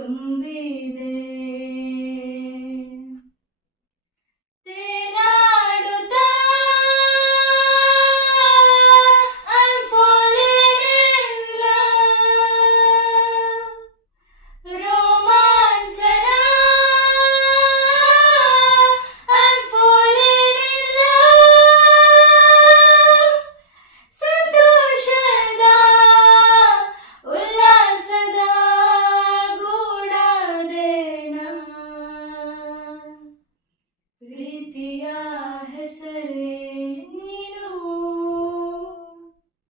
ತುಂಬಿದೆ. ತೇಲಾಡುತ್ತಾ I'm falling in love. ರೋಮಾಂಚನ I'm falling in love. ಸಂತೋಷದ ಉಲ್ಲಾಸದ ಗೂಡಾದೇನ ಪ್ರೀತಿಯ ಹೆಸರೇ